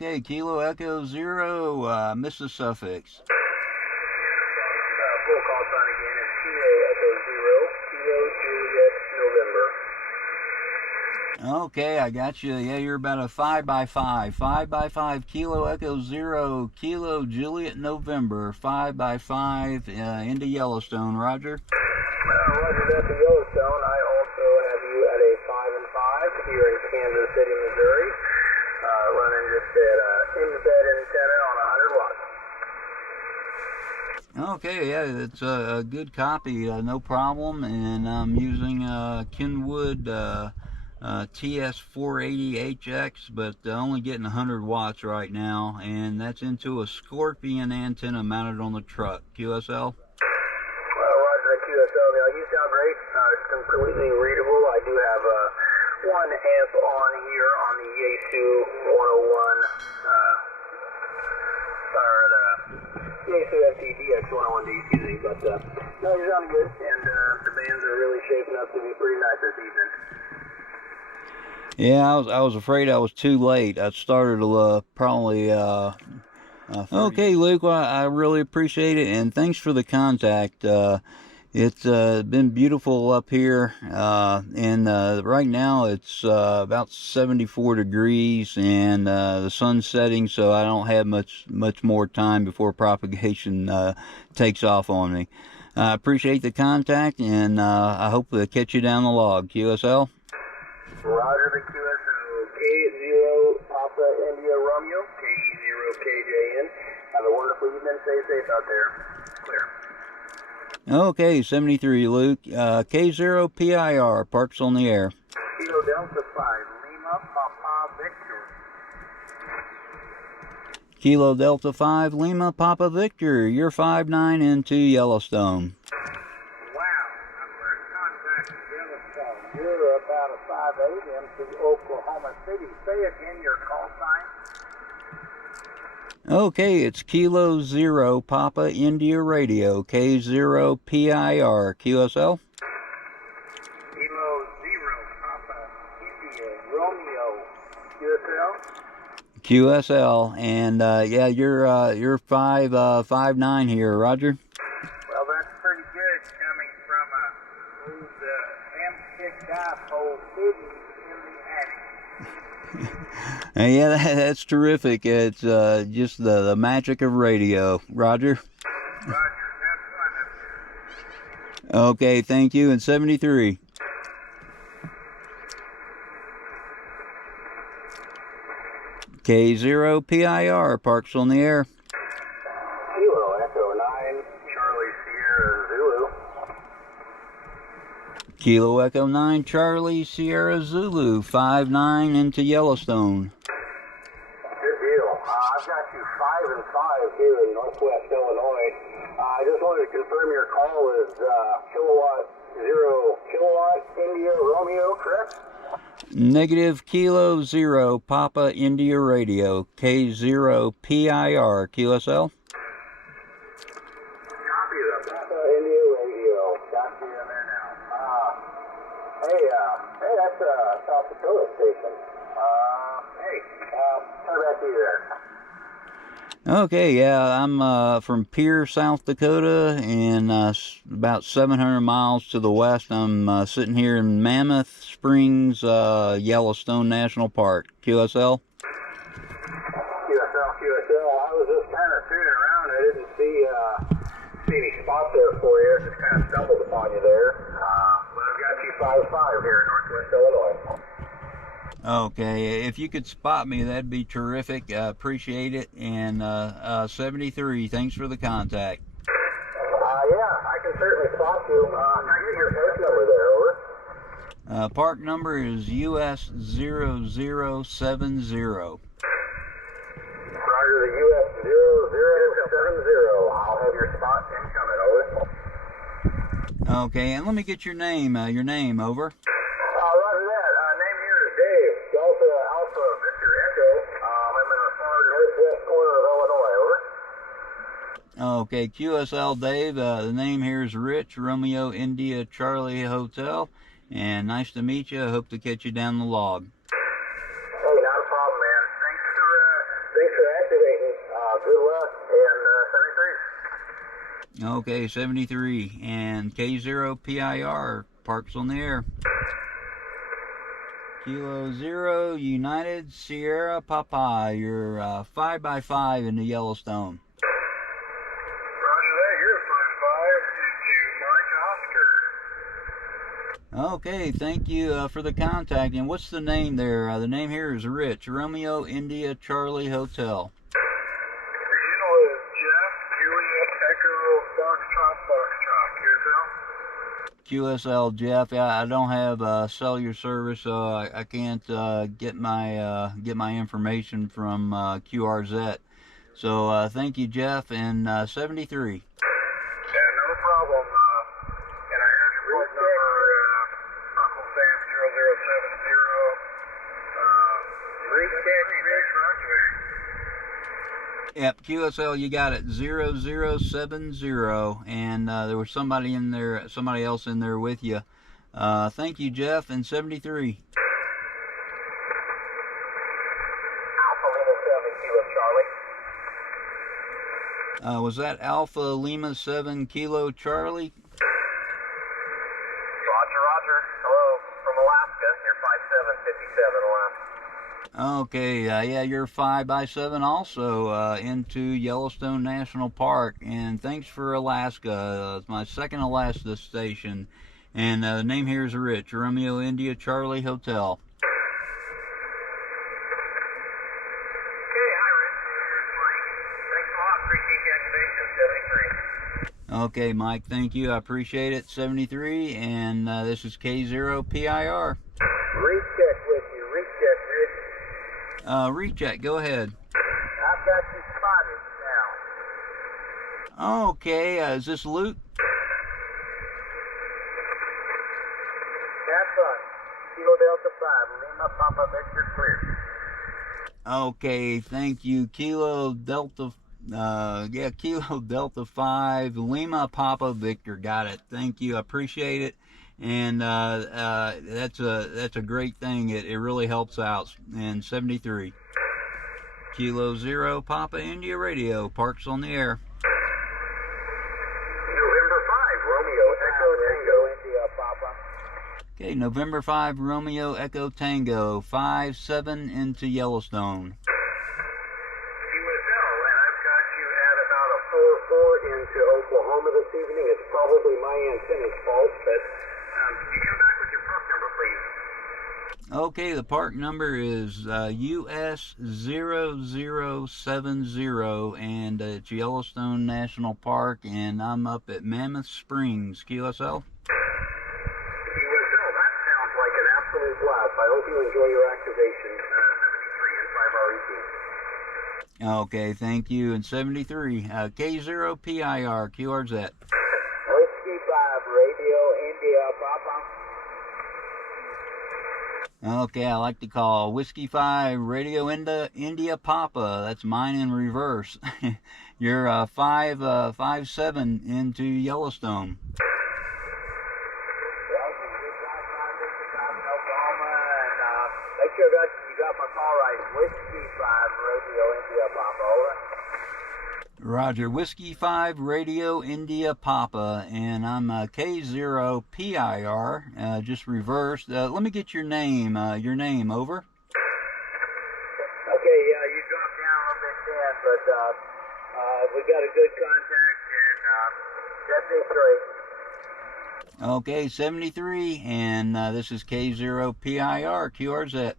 Okay, Kilo Echo Zero, miss the suffix. Full call sign again is Kilo Echo Zero, Kilo Juliet November. Okay, I got you. Yeah, you're about a 5x5. 5x5 Kilo Echo Zero, Kilo Juliet November. 5x5 into Yellowstone. Roger. Roger that, to Yellowstone. I also have you at a 5 and 5 here in Kansas City, Missouri. Running just at in-bed antenna on 100 watts. Okay, yeah, it's a good copy, no problem. And I'm using Kenwood TS480HX, but only getting 100 watts right now. And that's into a Scorpion antenna mounted on the truck. QSL? Roger that, QSL. Now, you sound great. It's completely readable. I do have 1 amp on here on the Yaesu 101, Yaesu FTDX 101D, excuse me, but no, you're sounding good, and the bands are really shaping up to be pretty nice this evening. Yeah, I was afraid I was too late. I started probably. Okay, Luke, well, I really appreciate it, and thanks for the contact. It's been beautiful up here, and right now it's about 74 degrees, and the sun's setting, so I don't have much more time before propagation takes off on me. I appreciate the contact, and I hope to catch you down the log. QSL? Roger the QSL. K0 Papa India Romeo, KEØKJN. Have a wonderful evening. Stay safe out there. Clear. Okay, 73, Luke. K0 PIR, parks on the air. Kilo Delta 5, Lima Papa Victor. Kilo Delta 5, Lima Papa Victor, you're 5-9 into Yellowstone. Wow, we're in contact with Yellowstone. You're about a 5-8 into Oklahoma City. Say again your call sign. Okay, it's Kilo Zero Papa India Radio, K0 PIR, QSL? Kilo 0 Papa India Romeo, QSL? QSL, and yeah, you're 5-9 here, Roger. Well, that's pretty good coming from who's ham-kicked guy whole hidden in the attic. Yeah, that's terrific. It's just the magic of radio. Roger? Roger, have fun up there. Okay, thank you, and 73. K0 PIR, parks on the air. Kilo Echo 9, Charlie Sierra Zulu. Kilo Echo 9, Charlie Sierra Zulu, 5-9 into Yellowstone. Good deal. I've got you 5 and 5 here in Northwest Illinois. I just wanted to confirm your call is kilowatt 0 kilowatt India Romeo, correct? Negative Kilo 0 Papa India Radio, K0 PIR, QSL. Copy the Papa India Radio. Got you in there now. Hey, that's South Dakota station. Turn back to you there. Okay, yeah, I'm from Pierre, South Dakota, and about 700 miles to the west. I'm sitting here in Mammoth Springs, Yellowstone National Park. QSL? QSL. I was just kind of tuning around. I didn't see any spot there for you. I just kind of stumbled upon you there. But I've got you 5-5 here in Northwest Illinois. Okay, if you could spot me, that'd be terrific. Appreciate it. And 73, thanks for the contact. Yeah, I can certainly spot you. Can I get your park number there, over? Park number is US 0070. Roger, the US 0070. I'll have your spot incoming, over. Okay, and let me get your name. Your name, over. Roger that. Name here is Dave, Delta Alpha Victor Echo. I'm in the far northwest corner of Illinois, over. Okay, QSL Dave. The name here is Rich, Romeo India Charlie Hotel. And nice to meet you. I hope to catch you down the log. Hey, not a problem, man. Thanks for Okay, 73. And K0PIR, parks on the air. Kilo 0, United Sierra Papa, you're 5x5 into Yellowstone. Roger that, you're 5-5 into Mike Oscar. Okay, thank you for the contact. And what's the name there? The name here is Rich, Romeo India Charlie Hotel. Regional is Jeff, Juliet, Echo, Foxtrot, QSL, Jeff. I don't have cellular service, so I can't get my information from QRZ. So thank you, Jeff. And 73. Yeah, no problem. And I heard your report number, Uncle Sam 0070. Yep, QSL, you got it, 0070, and there was somebody else in there with you. Thank you, Jeff, and 73. Alpha Lima 7 Kilo Charlie. Was that Alpha Lima 7 Kilo Charlie? Roger. Hello, from Alaska. You're 5757 Alaska. Okay, yeah, you're 5x7 also into Yellowstone National Park, and thanks for Alaska. It's my second Alaska station, and the name here is Rich, Romeo India Charlie Hotel. Okay, hi Rich. Here's Mike. Thanks a lot. Appreciate the activation. 73. Okay, Mike, thank you. I appreciate it. 73, and this is K0PIR. Recheck with you. Recheck, Rich. Recheck, go ahead. I've got you spotted now. Okay, is this Luke? Have fun. Kilo Delta 5. Lima Papa Victor clear. Okay, thank you. Kilo Delta 5, Lima Papa Victor. Got it. Thank you. I appreciate it. And that's a great thing. It really helps out. And 73. Kilo 0 Papa India Radio, parks on the air. November 5 Romeo Echo Tango India Papa. Okay, November 5 Romeo Echo Tango, 5-7 into Yellowstone. QSL, and I've got you at about a 4-4 into Oklahoma this evening. It's probably my antenna's fault, but can you come back with your park number, please? Okay, the park number is US 0070, and it's Yellowstone National Park, and I'm up at Mammoth Springs. QSL? QSL, that sounds like an absolute blast. I hope you enjoy your activation. 73 and 5 RET. Okay, thank you. And 73, K0PIR, QRZ. Whiskey 5 Radio India Papa. Okay, I like to call Whiskey 5 Radio India Papa. That's mine in reverse. You're 5-7 into Yellowstone. Oklahoma, and make sure that you got my call right. Whiskey 5 Radio India Papa. Over. Roger, Whiskey 5 Radio India Papa, and I'm K0PIR, just reversed. Let me get your name, over. Okay, yeah, you dropped down a little bit then, but we got a good contact, and that's it, great. Okay, 73, and this is K0PIR, QRZ.